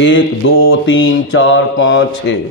1, 2, 3, 4, 5, 6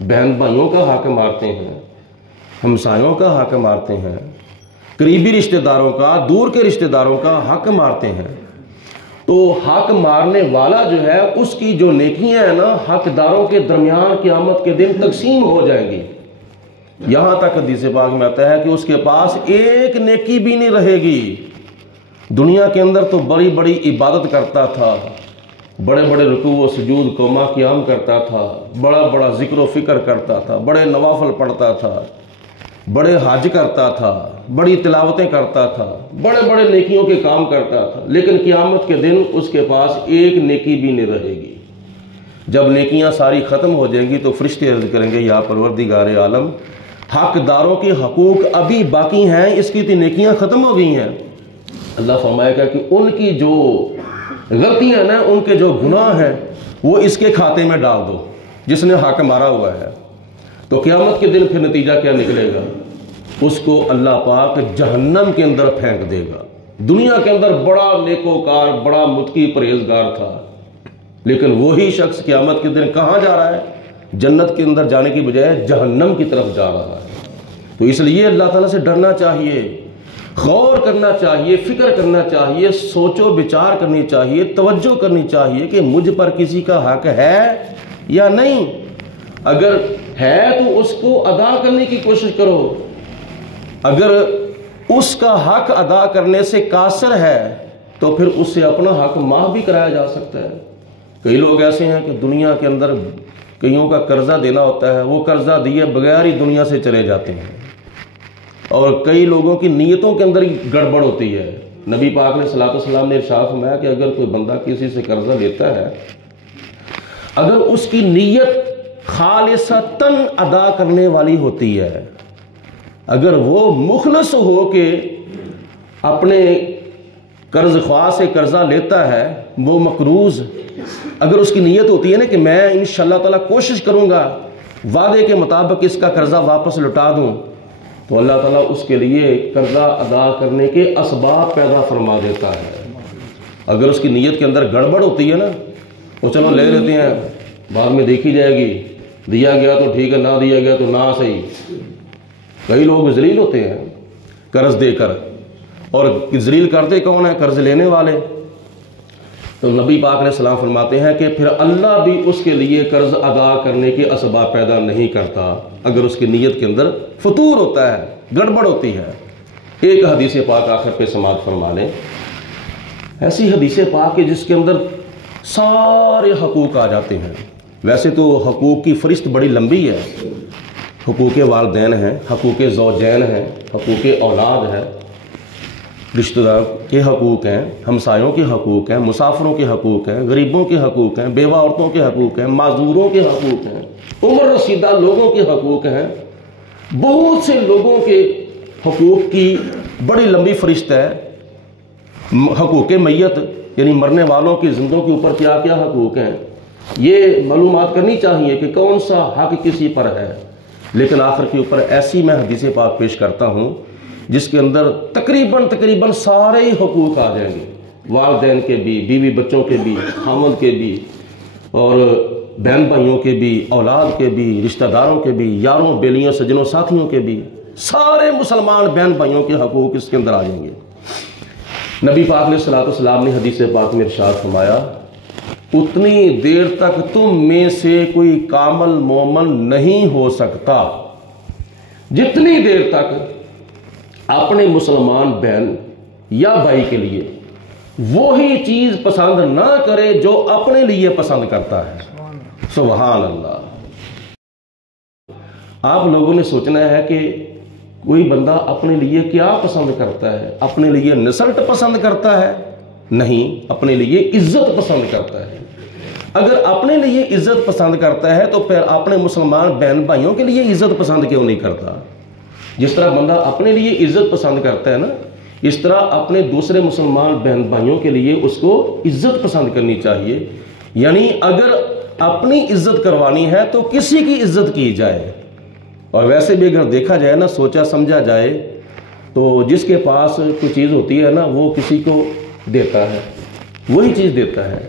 بہن بھائیوں کا حق مارتے ہیں، ہمسایوں کا حق مارتے ہیں، قریبی رشتہ داروں کا، دور کے رشتہ داروں کا حق مارتے ہیں، تو حق مارنے والا جو ہے اس کی جو نیکیاں ہیں نا حقداروں کے درمیان قیامت کے دن تقسیم ہو جائیں گی۔ یہاں تک حدیث پاک میں آتا ہے کہ اس کے پاس ایک نیکی بھی نہیں رہے گی۔ دنیا کے اندر تو بڑی بڑی عبادت کرتا تھا، بڑے بڑے رکوع و سجود قوما قیام کرتا تھا، بڑا بڑا ذکر و فکر کرتا تھا، بڑے نوافل پڑھتا تھا، بڑے حج کرتا تھا، بڑی تلاوتیں کرتا تھا، بڑے بڑے نیکیوں کے کام کرتا تھا، لیکن قیامت کے دن اس کے پاس ایک نیکی بھی نہیں رہے گی۔ جب نیکیاں ساری ختم ہو جائیں گی تو فرشتے عرض کریں گے یا پروردگار عالم، حقداروں کے حقوق ابھی باقی ہیں، اس کی تو نیکیاں ختم ہو گئی ہیں۔ اللہ فرمائے گا کہ ان کی جو غلطیاں ہیں، ان کے جو گناہ ہیں، وہ اس کے کھاتے میں ڈال دو جس نے حق مارا ہوا ہے۔ تو قیامت کے دن پھر نتیجہ کیا نکلے گا؟ اس کو اللہ پاک جہنم کے اندر پھینک دے گا۔ دنیا کے اندر بڑا نیکوکار، بڑا متقی پرہیزگار تھا، لیکن وہی شخص قیامت کے دن کہاں جا رہا ہے؟ جنت کے اندر جانے کی بجائے جہنم کی طرف جا رہا ہے۔ تو اس لیے اللہ تعالیٰ سے ڈرنا چاہیے، غور کرنا چاہیے، فکر کرنا چاہیے، سوچ و بچار کرنی چاہیے، توجہ کرنی چاہیے کہ مجھ پر کسی کا حق ہے یا نہیں۔ اگر ہے تو اس کو ادا کرنے کی کوشش کرو، اگر اس کا حق ادا کرنے سے قاصر ہے تو پھر اس سے اپنا حق معاف بھی کرایا جا سکتا ہے۔ کئی لوگ ایسے ہیں کہ دنیا کے اندر کئیوں کا قرضہ دینا ہوتا ہے، وہ قرضہ دیے بغیر ہی دنیا سے چلے جاتے ہیں، اور کئی لوگوں کی نیتوں کے اندر گڑبڑ ہوتی ہے۔ نبی پاک نے صلی اللہ علیہ وسلم نے ارشاد فرمایا کہ اگر کوئی بندہ کسی سے قرضہ لیتا ہے، اگر اس کی نیت خالصتاً ادا کرنے والی ہوتی ہے، اگر وہ مخلص ہو کے اپنے قرض خواہ سے قرضہ لیتا ہے، وہ مقروض، اگر اس کی نیت ہوتی ہے نا کہ میں انشاءاللہ تعالیٰ کوشش کروں گا وعدے کے مطابق اس کا قرضہ واپس لوٹا دوں، تو اللہ تعالیٰ اس کے لیے قرضہ ادا کرنے کے اسباب پیدا فرما دیتا ہے۔ اگر اس کی نیت کے اندر گڑبڑ ہوتی ہے نا، وہ چلو لے لیتے ہیں، بعد میں دیکھی جائے گی، دیا گیا تو ٹھیک ہے، نہ دیا گیا تو نہ صحیح۔ کئی لوگ ذلیل ہوتے ہیں قرض دے کر، اور ذلیل کرتے کون ہیں؟ قرض لینے والے۔ تو نبی پاک علیہ السلام فرماتے ہیں کہ پھر اللہ بھی اس کے لیے قرض ادا کرنے کے اسباب پیدا نہیں کرتا اگر اس کی نیت کے اندر فطور ہوتا ہے، گڑبڑ ہوتی ہے۔ ایک حدیث پاک آخر پہ سماعت فرما لیں، ایسی حدیث پاک ہے جس کے اندر سارے حقوق آ جاتے ہیں۔ ویسے تو حقوق کی فہرست بڑی لمبی ہے، حقوق والدین ہیں، حقوق زوجین ہیں، حقوق اولاد ہے، رشتہ دار کے حقوق ہیں، ہمسایوں کے حقوق ہیں، مسافروں کے حقوق ہیں، غریبوں کے حقوق ہیں، بیوہ عورتوں کے حقوق ہیں، معذوروں کے حقوق ہیں، عمر رسیدہ لوگوں کے حقوق ہیں، بہت سے لوگوں کے حقوق کی بڑی لمبی فہرست ہے۔ حقوق میت یعنی مرنے والوں کی زندوں کے اوپر کیا کیا حقوق ہیں، یہ معلومات کرنی چاہیے کہ کون سا حق کسی پر ہے۔ لیکن آخر کے اوپر ایسی میں حدیث پاک پیش کرتا ہوں جس کے اندر تقریباً سارے ہی حقوق آ جائیں گے، والدین کے بھی، بیوی بچوں کے بھی، خاوند کے بھی، اور بہن بھائیوں کے بھی، اولاد کے بھی، رشتہ داروں کے بھی، یاروں بیلیوں سجنوں ساتھیوں کے بھی، سارے مسلمان بہن بھائیوں کے حقوق اس کے اندر آ جائیں گے۔ نبی پاک علیہ الصلوۃ والسلام نے حدیث پاک میں ارشاد فرمایا، اتنی دیر تک تم میں سے کوئی کامل مومن نہیں ہو سکتا جتنی دیر تک اپنے مسلمان بہن یا بھائی کے لیے وہی چیز پسند نہ کرے جو اپنے لیے پسند کرتا ہے۔ سبحان اللہ۔ آپ لوگوں نے سوچنا ہے کہ کوئی بندہ اپنے لیے کیا پسند کرتا ہے؟ اپنے لیے نسلٹ پسند کرتا ہے؟ نہیں، اپنے لیے عزت پسند کرتا ہے۔ اگر اپنے لیے عزت پسند کرتا ہے تو پھر اپنے مسلمان بہن بھائیوں کے لیے عزت پسند کیوں نہیں کرتا؟ جس طرح بندہ اپنے لیے عزت پسند کرتا ہے نا، اس طرح اپنے دوسرے مسلمان بہن بھائیوں کے لیے اس کو عزت پسند کرنی چاہیے۔ یعنی اگر اپنی عزت کروانی ہے تو کسی کی عزت کی جائے، اور ویسے بھی اگر دیکھا جائے نا، سوچا سمجھا جائے تو جس کے پاس کوئی چیز ہوتی ہے نا وہ کسی کو دیتا ہے، وہی چیز دیتا ہے۔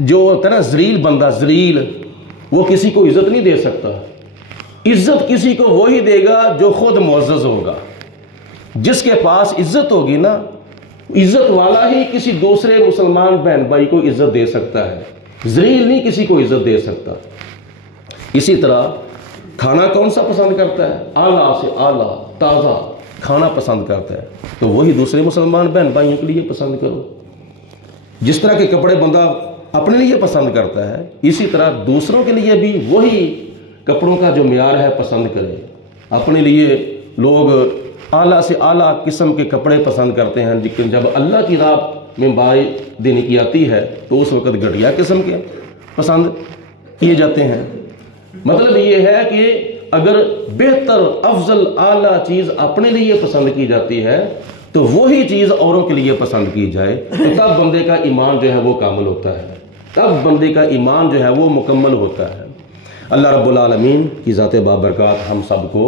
جو ہوتا ہے نا ذلیل بندہ، ذلیل وہ کسی کو عزت نہیں دے سکتا. عزت کسی کو وہی دے گا جو خود معزز ہوگا. جس کے پاس عزت ہوگی نا، عزت والا ہی کسی دوسرے مسلمان بہن بھائی کو عزت دے سکتا ہے. ذلیل نہیں کسی کو عزت دے سکتا. اسی طرح کھانا کون سا پسند کرتا ہے؟ اعلیٰ سے اعلیٰ تازہ کھانا پسند کرتا ہے، تو وہی دوسرے مسلمان بہن بھائیوں کے لیے پسند کرو. جس طرح کے کپڑے بندہ اپنے لیے پسند کرتا ہے، اسی طرح دوسروں کے لیے بھی وہی کپڑوں کا جو معیار ہے پسند کرے. اپنے لیے لوگ اعلیٰ سے اعلیٰ قسم کے کپڑے پسند کرتے ہیں، لیکن جب اللہ کی راہ میں بھائی دینے کی آتی ہے تو اس وقت گھٹیا قسم کے پسند کیے جاتے ہیں. مطلب یہ ہے کہ اگر بہتر افضل اعلیٰ چیز اپنے لیے پسند کی جاتی ہے تو وہی چیز اوروں کے لیے پسند کی جائے تو تب بندے کا ایمان جو ہے وہ کامل ہوتا ہے، تب بندے کا ایمان جو ہے وہ مکمل ہوتا ہے. اللہ رب العالمین کی ذات بابرکات ہم سب کو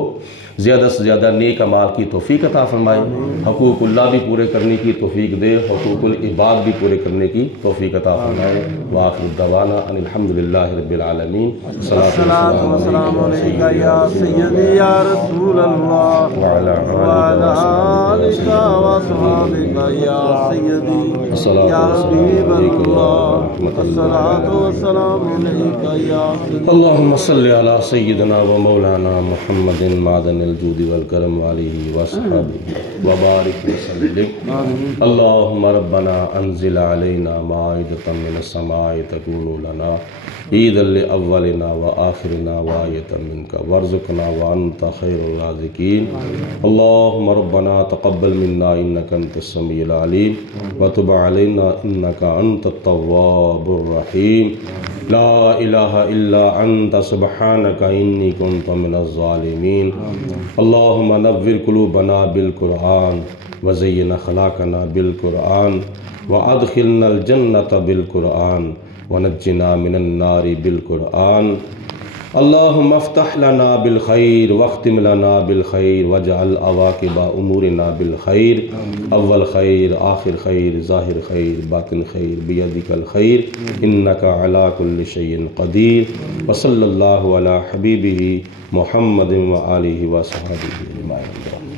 زیادہ سے زیادہ نیک اعمال کی توفیق عطا فرمائے. حقوق اللہ بھی پورے کرنے کی توفیق دے، حقوق العباد بھی پورے کرنے کی توفیق عطا فرمائے. وآخر دعوانا ان الحمدللہ رب العالمین. الصلاۃ والسلام علیکہ یا سیدی یا رسول اللہ وعلی آلک واصحابک یا سیدی یا حبیب اللہ. الصلاۃ والسلام علیکہ یا سیدی. اللہم صلی علی سیدنا و مولانا محمد معدن الجود والکرم علیہ وصحبہ وبارک وسلم. اللہم ربنا انزل علینا مائدۃ من السماء تکون لنا عیدا لأولنا وآخرنا وآیۃ منک وارزقنا وانت خیر الرازقین. اللہم ربنا تقبل منا انک انت السمیع العلیم وتب علینا انک انت التواب الرحیم. لا الہ الا انت سبحانک انی کنت من الظالمین. اللہم نور قلوبنا بالقرآن وزین اخلاقنا بالقرآن وادخلنا الجنة بالقرآن ونجنا من النار بالقرآن. اللہم افتح لنا بالخیر واختم لنا بالخیر واجعل عواقب امورنا بالخیر. اول خیر، آخر خیر، ظاہر خیر، باطن خیر، بیدک الخیر انک علی کل شیء قدیر. وصلی اللہ علی حبیبہ محمد وآلہ وصحبہ اجمعین.